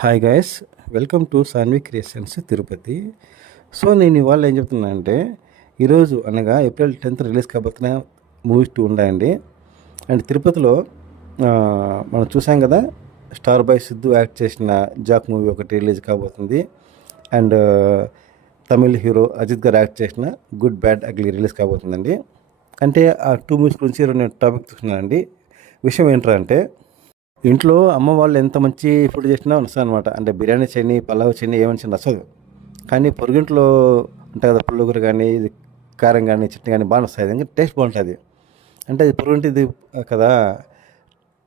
Hi guys welcome to Saanvi creations Tirupati so నేను ఇవాళ ఏం చెప్తున్నా అంటే ఈరోజు అనగా ఏప్రిల్ టెన్త్ రిలీజ్ కాబోతున్న మూవీస్ టూ ఉన్నాయండి. అండ్ తిరుపతిలో మనం చూసాం కదా స్టార్ బాయ్ సిద్ధు యాక్ట్ చేసిన జాక్ మూవీ ఒకటి రిలీజ్ కాబోతుంది. అండ్ తమిళ్ హీరో అజిత్ గారు యాక్ట్ చేసిన గుడ్ బ్యాడ్ అగ్లీ రిలీజ్ కాబోతుందండి. అంటే ఆ టూ మూవీస్ గురించి రెండు నేను టాపిక్ చూస్తున్నానండి విషయం ఏంటంటే ఇంట్లో అమ్మ వాళ్ళు ఎంత మంచి ఫుడ్ చేసినా వస్తుంది అనమాట అంటే బిర్యానీ చేయని పలావ్ చేయని ఏమని నచ్చదు. కానీ పొరుగింట్లో ఉంటాయి కదా పుల్లగురు కానీ ఇది కారం కానీ చట్నీ కానీ బాగా వస్తాయి ఇంకా టేస్ట్ బాగుంటుంది. అంటే అది పొరుగుంటిది కదా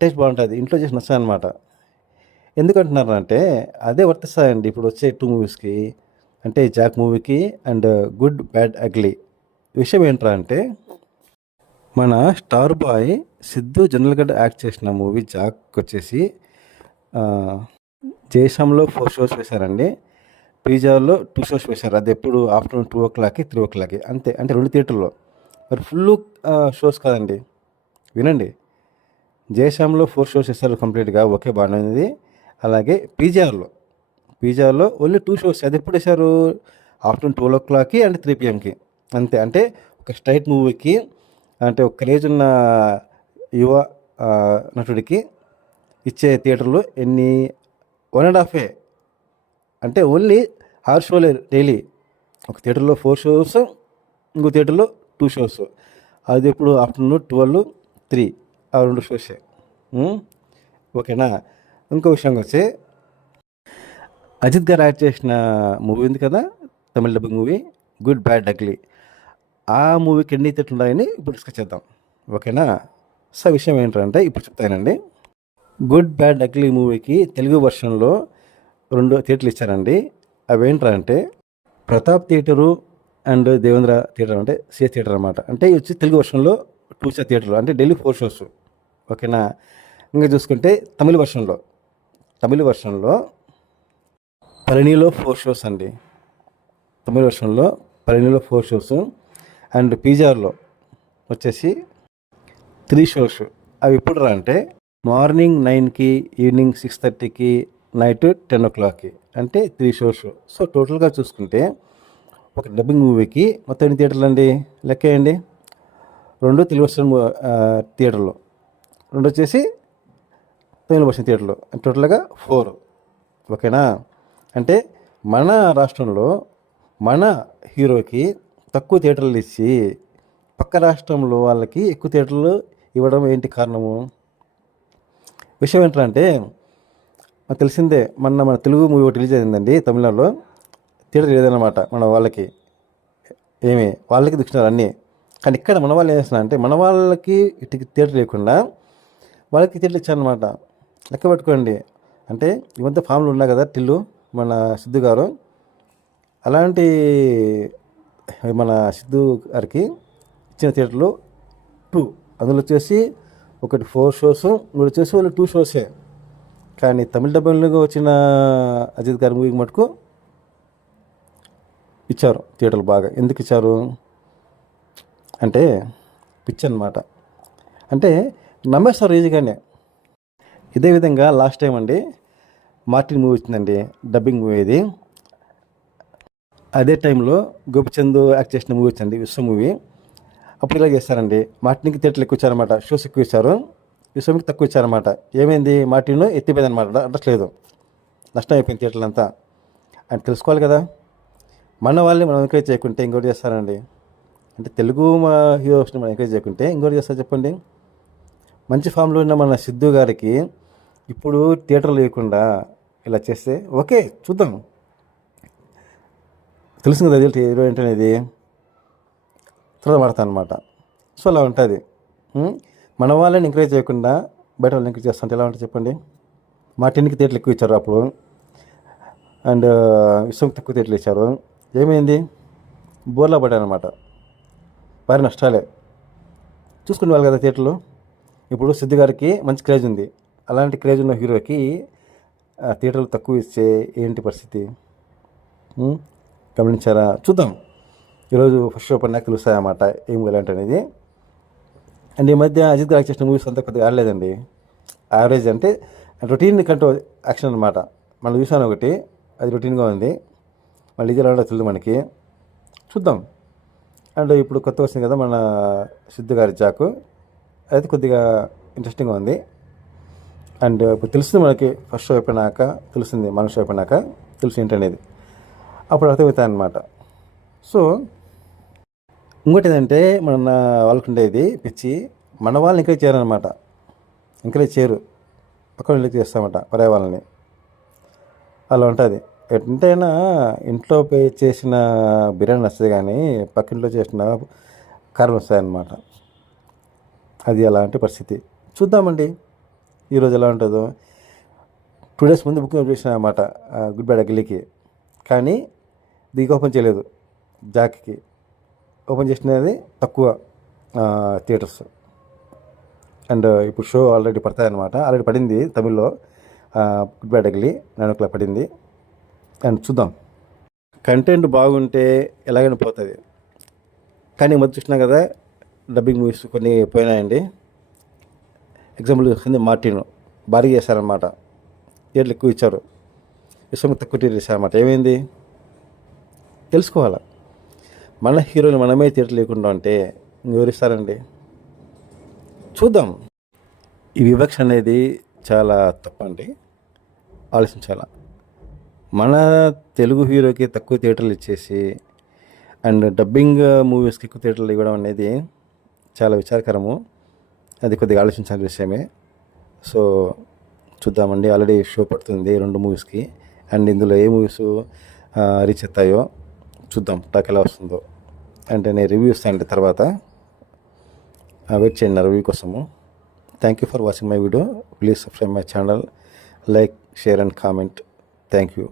టేస్ట్ బాగుంటుంది. ఇంట్లో చేసి నచ్చదు అనమాట ఎందుకంటున్నారు అంటే అదే వర్తిస్తాయండి ఇప్పుడు వచ్చే టూ మూవీస్కి అంటే జాక్ మూవీకి అండ్ గుడ్ బ్యాడ్ అగ్లీ విషయం ఏంట్రా అంటే మన స్టార్ బాయ్ సిద్ధు జనరల్గడ్ యాక్ట్ చేసిన మూవీ జాక్ వచ్చేసి ఆ, జయశాంలో ఫోర్ షోస్ వేశారండి. పిజ్జాలో టూ షోస్ వేశారు. అది ఎప్పుడు ఆఫ్టర్నూన్ టూ ఓ క్లాక్కి త్రీ ఓ క్లాక్కి అంతే. అంటే రెండు థియేటర్లో. మరి ఫుల్ షోస్ కాదండి. వినండి. జయశాంలో ఫోర్ షోస్ వేశారు కంప్లీట్గా ఒకే బాగుంది ఉంది. అలాగే పీజీఆర్లో పీజీఆర్లో ఓన్లీ టూ షోస్. అది ఎప్పుడు వేశారు? ఆఫ్టర్నూన్ ట్వెల్వ్ ఓ క్లాక్కి అండ్ త్రీ పిఎంకి. అంతే. అంటే ఒక స్ట్రైట్ మూవీకి అంటే ఒక క్రేజ్ ఉన్న యువ నటుడికి ఇచ్చే థియేటర్లు ఎన్ని? వన్ అండ్ హాఫే. అంటే ఓన్లీ ఆరు షోలే డైలీ. ఒక థియేటర్లో ఫోర్ షోస్ ఇంకో థియేటర్లో టూ షోస్. అది ఇప్పుడు ఆఫ్టర్నూన్ ట్వెల్వ్ త్రీ. ఆ రెండు షోసే. ఓకేనా? ఇంకో విషయం వచ్చి అజిత్ గారు యాక్ట్ చేసిన మూవీ ఉంది కదా? తమిళ dubbing movie good bad ugly. ఆ మూవీకి ఎన్ని థియేటర్లు ఉన్నాయని ఇప్పుడు డిస్కస్ చేద్దాం. ఓకేనా? సో విషయం ఏంటంటే ఇప్పుడు చెప్తానండి. గుడ్ బ్యాడ్ అగ్లీ మూవీకి తెలుగు వర్షన్లో రెండు థియేటర్లు ఇచ్చారండి. అవి ఏంటంటే Pratap theatre and Devendra theatre అంటే సిఎస్ థియేటర్ అనమాట అంటే వచ్చి తెలుగు వర్షన్లో టూ స్టార్ థియేటర్లు అంటే డైలీ ఫోర్ షోస్. ఓకేనా? ఇంకా చూసుకుంటే తమిళ వర్షన్లో తమిళ వర్షన్లో పళనిలో ఫోర్ షోస్ అండి. తమిళ వర్షన్లో పళనిలో ఫోర్ షోస్ అండ్ పీజార్లో వచ్చేసి త్రీ షోస్. అవి ఎప్పుడు రా అంటే మార్నింగ్ నైన్కి ఈవినింగ్ సిక్స్ థర్టీకి నైట్ టెన్ ఓ క్లాక్కి. అంటే త్రీ షోస్. సో టోటల్గా చూసుకుంటే ఒక డబ్బింగ్ మూవీకి మొత్తం ఎన్ని థియేటర్లు అండి? లెక్క రెండు తెలుగు వర్షన్ థియేటర్లు. రెండు వచ్చేసి తమిళ వర్షన్ థియేటర్లు. టోటల్గా ఫోర్. ఓకేనా? అంటే మన రాష్ట్రంలో మన హీరోకి తక్కువ థియేటర్లు ఇచ్చి పక్క రాష్ట్రంలో వాళ్ళకి ఎక్కువ థియేటర్లు ఇవ్వడం ఏంటి కారణము? విషయం ఏంటంటే మనకు తెలిసిందే మొన్న మన తెలుగు మూవీ ఒకటి రిలీజ్ అయిందండి తమిళనాడులో. థియేటర్ లేదనమాట మన వాళ్ళకి. ఏమి వాళ్ళకి దిక్కున్నారు అన్నీ. కానీ ఇక్కడ మన వాళ్ళు ఏం చేస్తున్నారు అంటే మన వాళ్ళకి ఇటు థియేటర్ లేకుండా వాళ్ళకి థియేటర్ ఇచ్చారనమాట లెక్క పెట్టుకోండి. అంటే ఇవంతా ఫామ్లు ఉన్నాయి కదా టిల్లు మన సిద్ధు గారు. అలాంటి మన సిద్ధు గారికి ఇచ్చిన థియేటర్లు టూ. అందులో వచ్చేసి ఒకటి ఫోర్ షోస్ మూడు వచ్చేసి వాళ్ళు టూ షోసే. కానీ తమిళ డబ్బులుగా వచ్చిన అజిత్ గారి మూవీకి మటుకు ఇచ్చారు థియేటర్లు బాగా. ఎందుకు ఇచ్చారు? అంటే పిచ్ అనమాట అంటే నమ్మేస్తారు ఈజీగానే ఇదే విధంగా లాస్ట్ టైం అండి మార్టిన్ మూవీ వచ్చిందండి డబ్బింగ్ మూవీ ఇది. అదే టైంలో గోపిచంద్ యాక్ట్ చేసిన మూవీ వచ్చింది విశ్వ మూవీ. అప్పుడు ఇలా చేస్తారండి. మార్టిన్కి థియేటర్లు ఎక్కువ ఇచ్చారన్నమాట. షోస్ ఎక్కువ ఇచ్చారు. విశ్వంకి తక్కువ ఇచ్చారనమాట ఏమైంది? మార్టిన్ ఎత్తిపోయింది అనమాట అడ్రస్ లేదు. నష్టం అయిపోయింది థియేటర్లు అంతా అని తెలుసుకోవాలి కదా. మన వాళ్ళని మనం ఎంకరేజ్ చేయకుంటే ఇంకోటి చేస్తారండి. అంటే తెలుగు మా హీరోస్ని మనం ఎంకరేజ్ చేయకుంటే ఇంకోటి చేస్తారు చెప్పండి. మంచి ఫామ్లో ఉన్న మన సిద్ధు గారికి ఇప్పుడు థియేటర్ లేకుండా ఇలా చేస్తే ఓకే చూద్దాం. తెలుసు కదా అది హీరో ఏంటనేది? తర్వాత అనమాట సో అలా ఉంటుంది. మన వాళ్ళని ఎంకరేజ్ చేయకుండా బయట వాళ్ళని ఎంకరేజ్ చేస్తుంటే ఎలా ఉంటుంది చెప్పండి? మా టెన్కి థియేటర్లు ఎక్కువ ఇచ్చారు అప్పుడు. అండ్ విశ్వంకి తక్కువ థియేటర్లు ఇచ్చారు. ఏమైంది? బోర్లా పడ్డానమాట భారీ నష్టాలే. చూసుకునే వాళ్ళు కదా థియేటర్లు. ఇప్పుడు సిద్ధు గారికి మంచి క్రేజ్ ఉంది. అలాంటి క్రేజ్ ఉన్న హీరోకి ఆ, థియేటర్లు తక్కువ ఇస్తే ఏంటి పరిస్థితి? గమనించారా? చూద్దాం. ఈరోజు ఫస్ట్ షో పడినాక తెలుస్తాయన్నమాట. ఏం ఎలాంటి అనేది. అండ్ ఈ మధ్య అజిత్ గారు చేసిన మూవీస్ అంతా కొద్దిగా ఆడలేదండి. యావరేజ్ అంటే రొటీన్ కంటూ యాక్షన్ అనమాట మనం చూసాను ఒకటి. అది రొటీన్గా ఉంది. మళ్ళీ ఇది ఎలా ఉంటుందో తెలియదు మనకి. చూద్దాం. అండ్ ఇప్పుడు కొత్త వచ్చింది కదా మన సిద్ధు గారి జాకు. అది కొద్దిగా ఇంట్రెస్టింగ్గా ఉంది. అండ్ ఇప్పుడు తెలిసింది మనకి ఫస్ట్ షో అయిపోయినాక తెలిసింది మన షో అయిపోయినాక తెలిసి ఏంటనేది. అప్పుడు అర్థమవుతాయి అన్నమాట సో ఇంకోటి ఏంటంటే మన వాళ్ళకు ఉండేది పిచ్చి మన వాళ్ళని ఎంకరేజ్ చేయాలన్నమాట ఎంకరేజ్ చేయరు. పక్కన వెళ్ళి చేస్తామట పరే వాళ్ళని. అలా ఉంటుంది. ఎంతైనా ఇంట్లో పే చేసిన బిర్యానీ వస్తుంది కానీ పక్కింట్లో చేసిన కారం వస్తాయి అన్నమాట అది అలాంటి పరిస్థితి. చూద్దామండి. ఈరోజు ఎలా ఉంటుందో. టూ డేస్ ముందు బుకింగ్ చేసిన అనమాట గుడ్ బై అగ్లీకి కానీ దీనికి ఓపెన్ చేయలేదు జాక్కి. ఓపెన్ చేసినది తక్కువ థియేటర్స్. అండ్ ఇప్పుడు షో ఆల్రెడీ పడతాయన్నమాట. ఆల్రెడీ పడింది తమిళ్ళో good bad ugly nine o'clock పడింది. అండ్ చూద్దాం. కంటెంట్ బాగుంటే ఎలాగైనా పోతుంది. కానీ మొదటి మధ్య చూసినా కదా డబ్బింగ్ మూవీస్ కొన్ని పోయినాయండి. ఎగ్జాంపుల్ చూసింది మార్టిన్. భారీ చేశారనమాట థియేటర్లు ఎక్కువ ఇచ్చారు. ఇష్టం తక్కువ థియేటర్ ఇచ్చారనమాట ఏమైంది? తెలుసుకోవాలా? మన హీరోలు మనమే థియేటర్ లేకుండా ఉంటే చూద్దాం. ఈ వివక్ష అనేది చాలా తప్పండి. ఆలోచించాల? మన తెలుగు హీరోకి తక్కువ థియేటర్లు ఇచ్చేసి అండ్ డబ్బింగ్ మూవీస్కి ఎక్కువ థియేటర్లు ఇవ్వడం అనేది చాలా విచారకరము. అది కొద్దిగా ఆలోచించాల్సిన విషయమే. సో చూద్దామండి. ఆల్రెడీ షో పడుతుంది రెండు మూవీస్కి. అండ్ ఇందులో ఏ మూవీస్ రీచ్ అవుతాయో చూద్దాం. టాక్ ఎలా వస్తుందో. అంటే నేను రివ్యూ ఇస్తాను తర్వాత. వెయిట్ చేయండి నా రివ్యూ కోసము. Thank you for watching my video please subscribe my channel like share and comment thank you